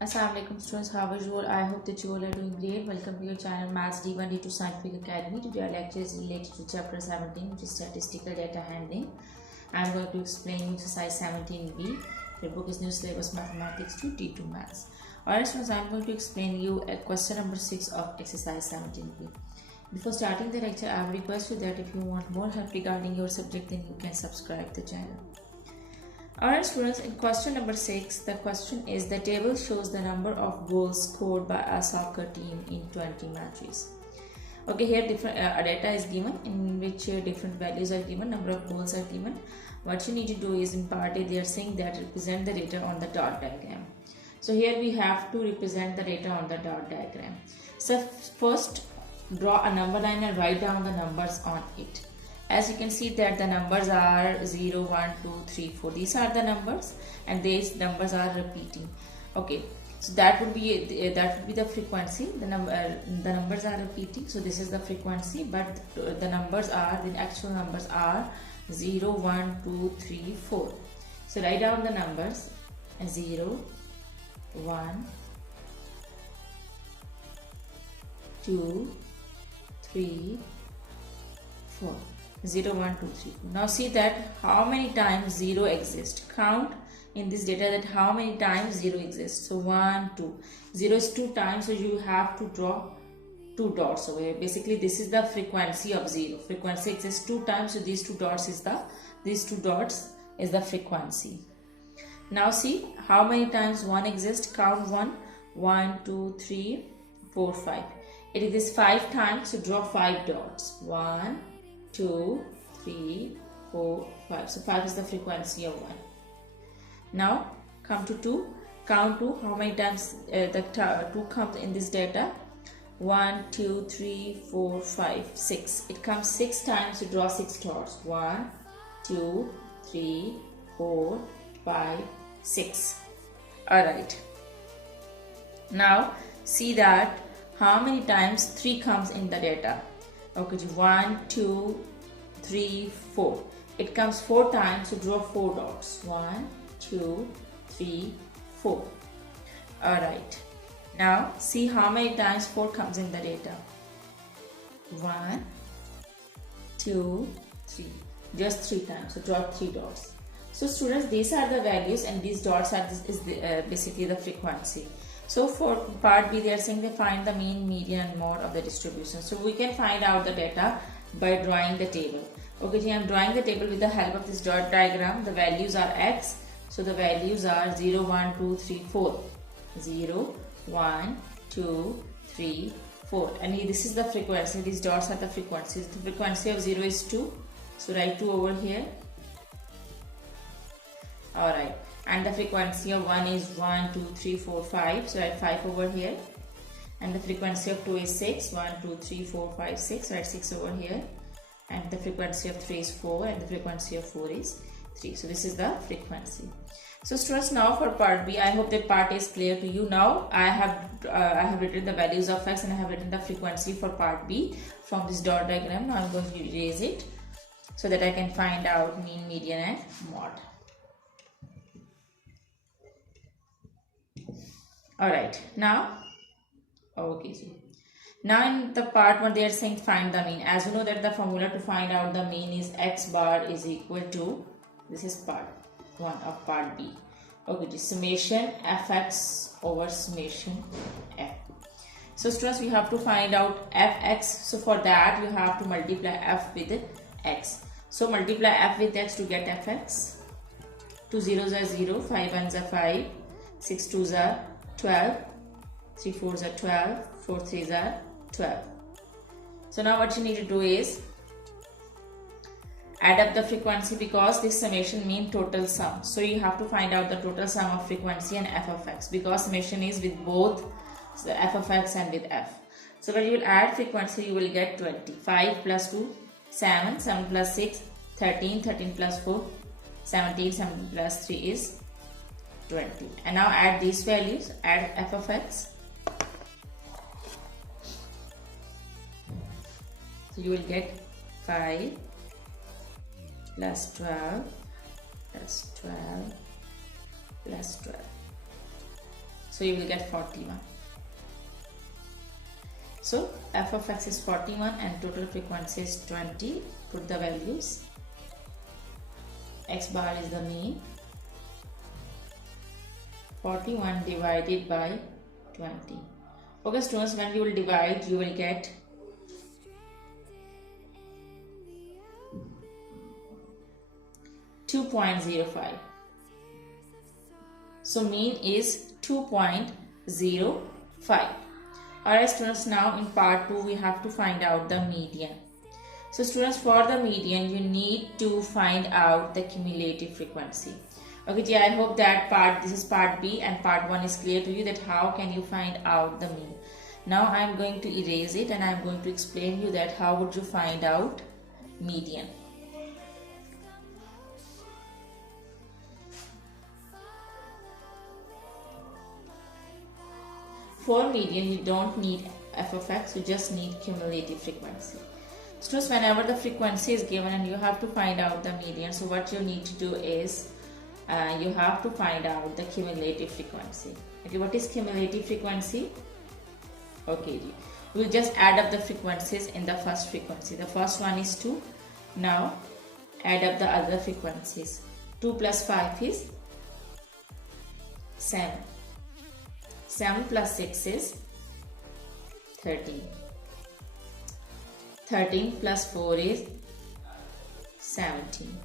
Assalamualaikum students, how are you all? I hope that you all are doing great. Welcome to your channel Maths D1 D2 Scientific Academy. Today our lecture is related to chapter 17, which is Statistical Data Handling. I am going to explain exercise 17b. Your book is New Syllabus Mathematics to D2 Maths. Alright students, I am going to explain you a question number 6 of exercise 17b. Before starting the lecture, I will request you that if you want more help regarding your subject, then you can subscribe the channel. Alright students, in question number 6, the question is the table shows the number of goals scored by a soccer team in 20 matches. Okay, here different data is given in which different values are given, number of goals are given. What you need to do is in part A, they are saying that represent the data on the dot diagram. So here we have to represent the data on the dot diagram. So first draw a number line and write down the numbers on it. As you can see that the numbers are 0, 1, 2, 3, 4. These are the numbers and these numbers are repeating. Okay, so that would be the frequency. The numbers are repeating. So this is the frequency, but the actual numbers are 0, 1, 2, 3, 4. So write down the numbers 0, 1, 2, 3, 4. 0, 1, 2, 3. Now see that how many times 0 exists. Count in this data that how many times 0 exists. So 1, 2. 0 is 2 times, so you have to draw 2 dots over here. Basically this is the frequency of 0. Frequency exists 2 times, so these two dots is the frequency. Now see how many times 1 exists. Count 1. 1, 2, 3, 4, 5. It is 5 times, so draw 5 dots. 1, 2, 3, 4, 5. So 5 is the frequency of 1. Now come to 2. Count 2. How many times the 2 comes in this data? 1, 2, 3, 4, 5, 6. It comes 6 times, so draw 6 dots. 1, 2, 3, 4, 5, 6. Alright. Now see that how many times 3 comes in the data. Okay, 1, 2, 3, 4. It comes 4 times, so draw 4 dots. 1, 2, 3, 4. Alright. Now see how many times 4 comes in the data. 1, 2, 3. Just 3 times, so draw 3 dots. So students, these are the values and these dots are basically the frequency. So for part B, they are saying they find the mean, median and mode of the distribution. So we can find out the data by drawing the table. Okay, I am drawing the table with the help of this dot diagram. The values are x. So the values are 0, 1, 2, 3, 4. 0, 1, 2, 3, 4. And this is the frequency. These dots are the frequencies. The frequency of 0 is 2. So write 2 over here. Alright. And the frequency of 1 is 1, 2, 3, 4, 5. So write 5 over here. And the frequency of 2 is 6. 1, 2, 3, 4, 5, 6. Write 6 over here. And the frequency of 3 is 4. And the frequency of 4 is 3. So this is the frequency. So students, now for part B, I hope that part is clear to you. Now I have written the values of x and I have written the frequency for part B from this dot diagram. Now I'm going to erase it so that I can find out mean, median and mode. Alright, now, now in the part 1 they are saying find the mean. As you know that the formula to find out the mean is x bar is equal to, this is part 1 of part B. Okay, summation fx over summation f. So students, we have to find out fx. So for that you have to multiply f with x. So multiply f with x to get fx. 2 zeros are 0, 5 ones are 5, 6 twos are 12, 3 4s are 12, 4 3s are 12. So now what you need to do is add up the frequency because this summation means total sum. So you have to find out the total sum of frequency and f of x because summation is with both the f of x and with f. So when you will add frequency, you will get 20. 5 plus 2, 7, 7 plus 6, 13, 13 plus 4, 17, 17 plus 3 is 20. And now add these values, add f of x. So you will get 5 plus 12 plus 12 plus 12. So you will get 41. So f of x is 41 and total frequency is 20. Put the values. X bar is the mean. 41 divided by 20. Okay students, when you will divide, you will get 2.05. So mean is 2.05. Alright students, now in part 2 we have to find out the median. So students, for the median you need to find out the cumulative frequency. Okay, I hope that this is part B and part 1 is clear to you, that how can you find out the mean. Now I am going to erase it and I am going to explain you that how would you find out median. For median you don't need f of x, you just need cumulative frequency. Students, whenever the frequency is given and you have to find out the median, so what you need to do is you have to find out the cumulative frequency. Okay, what is cumulative frequency? Okay, we'll just add up the frequencies in the first frequency. The first one is 2. Now add up the other frequencies. 2 plus 5 is 7. 7 plus 6 is 13. 13 plus 4 is 17.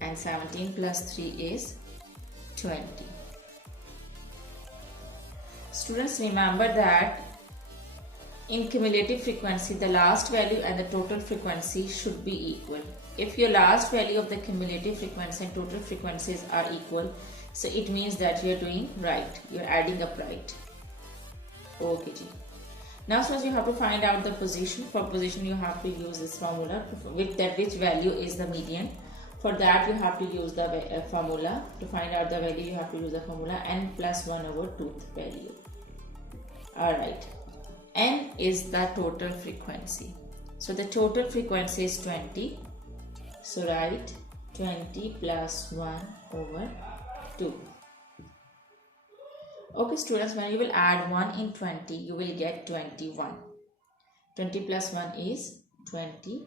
And 17 plus 3 is 20. Students, remember that in cumulative frequency, the last value and the total frequency should be equal. If your last value of the cumulative frequency and total frequencies are equal, so it means that you are doing right, you are adding up right. Okay, now suppose you have to find out the position. For position you have to use this formula, with that which value is the median. For that you have to use the formula. To find out the value you have to use the formula n plus 1 over 2th value. Alright, n is the total frequency. So the total frequency is 20. So write 20 plus 1 over 2. Okay students, when you will add 1 in 20, you will get 21. 20 plus 1 is 21.